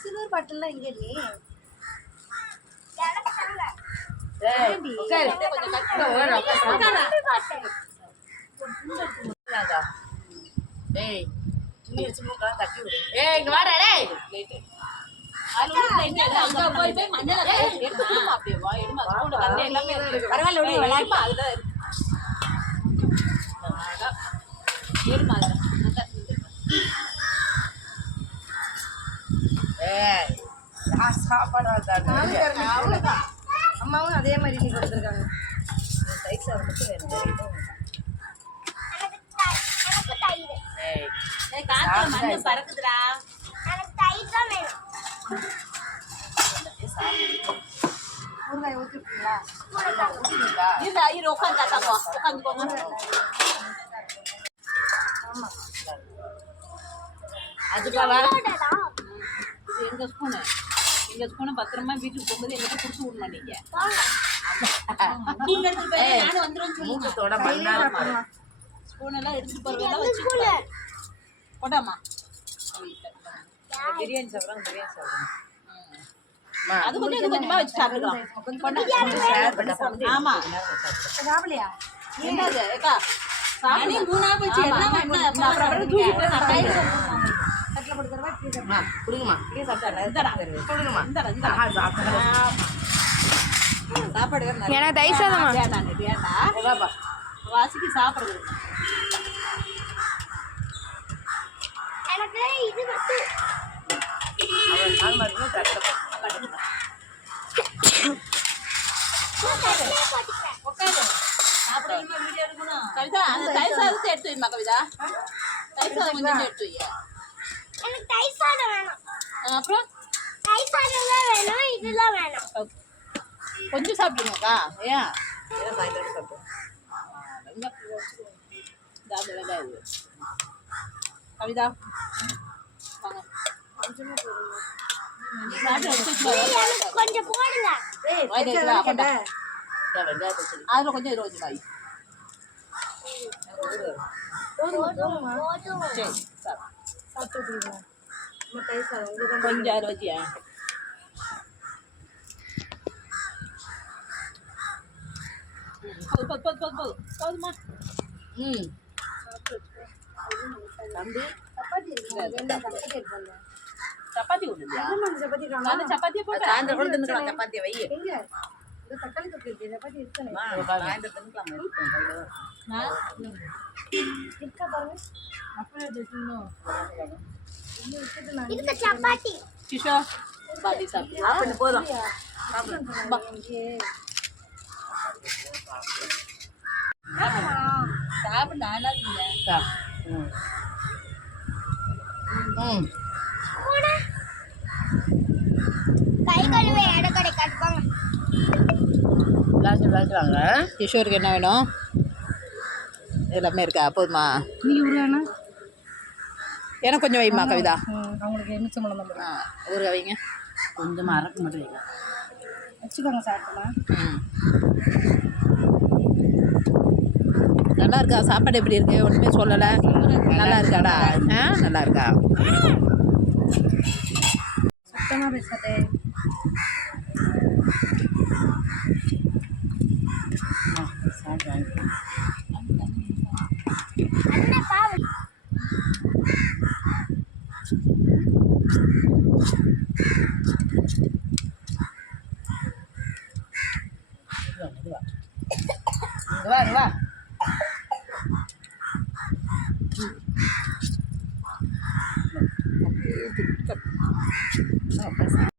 Silver பாட்டில்லாம் எங்க நீ ஏய், துணி வச்சு மூக்கெல்லாம் தட்டி விடு. ஏய், இங்க வாடா, டேய். அங்க போய் போய் மஞ்சள் எடுத்து அப்படியே தண்ணி எல்லாமே இருக்கு. பரவாயில்ல, அதுதான் இருக்கு. நான் சாப்பாடு வாங்காத. அவ்வளவுதான் அம்மாவும் அதே மாதிரி நீ கொடுத்துருக்காங்க தயிர் மட்டும் வேணும், வேற எதுவும் வேண்டாம். ஏய், ஏய், காத்துல மண்ணு பறக்குதுடா ஊறுகாய் ஊற்றிருக்கீங்களா? இருடா, இரு, உட்காந்து தாத்தாங்க உட்காந்துக்கோங்க அதுக்கா வா. இது எங்க ஸ்பூனு எங்க ஸ்பூனை பத்திரமா வீட்டுக்கு போகும்போது எங்கிட்ட ஏய், நானும் வந்துடும் சொல்லுங்க மூக்கத்தோட மண்ணா இருப்பாரு. ஸ்பூன் எல்லாம் எடுத்துட்டு போறதெல்லாம் வச்சுக்கோ கொடாமா பிரியாணி சாப்பிடுறாங்க பிரியாணி சாப்பிடுறாங்க அது கொஞ்சம் இது கொஞ்சமா வச்சு சாப்பிடலாம். ஆமா. சாப்பிடலையா என்னது? ஏக்கா சாப்பிடு மூணா வச்சு என்ன பண்ண? அப்புறம் அப்புறம் தூக்கிட்டு நான் கொடுங்கம்மா. சாப்பாடு. எனக்கு தயிர் சாதமா? வேண்டாம். வாசிக்கு சாப்பிடுறது சாதத்தை எடுத்து வைமா கவிதா? தயிர் சாதம் கொஞ்சம் எடுத்து வையா எனக்கு தயிர் சாதம் வேணும். அப்புறம்? தயிர் சாதம் தான் வேணும் இதெல்லாம் வேணும். கொஞ்சம் சாப்பிடுங்கக்கா ஏன்? சாயந்தரம் இது. கவிதா வாங்க. கொஞ்சம் போடுங்க. அதுல கொஞ்சம் இருபது காய் போதும் போதும் சரி சாப்பிடு. சாப்பிட்டு வச்சுருக்கீங்களா நம்ம தயிர் சாதம் இதுதான் கொஞ்சம் அறுபத்தியா போதும் போதும் போதும் போதும் போதுமா ம். தம்பி, சப்பாத்தி சப்பாத்தி சப்பாத்தி போட்டு சாயந்தரம் கூட தின்னுக்கலாம் வை. தக்காளி சப்பாத்தி சாயந்தரம் தின்னுக்கலாம், சப்பாத்தி கிஷோர் பாதி சாப்பிடு சாப்பிடு, போதும். சாப்பிடு நல்லா இருக்குங்க சா. ம். கை கழுவ இடக்கடை கட்டுப்பாங்க. கிஷோருக்கு என்ன வேணும் எல்லாமே இருக்கா? போதுமா? நீ உருவானா எனக்கு கொஞ்சம் வைமா கவிதா. அவங்களுக்கு எலுமிச்சை மலம் தான் ஆ ஊறுகாய் வைங்க கொஞ்சமா அரைக்க மட்டும் வைங்க. வச்சுக்கோங்க சாப்பிட்டோமா ம். நல்லா இருக்கா? சாப்பாடு எப்படி இருக்கு? ஒன்றுமே சொல்லலை. நல்லா இருக்காடா? ஆ நல்லா இருக்கா? சுத்தமாக பேசாதே. அம்மா, I'm not.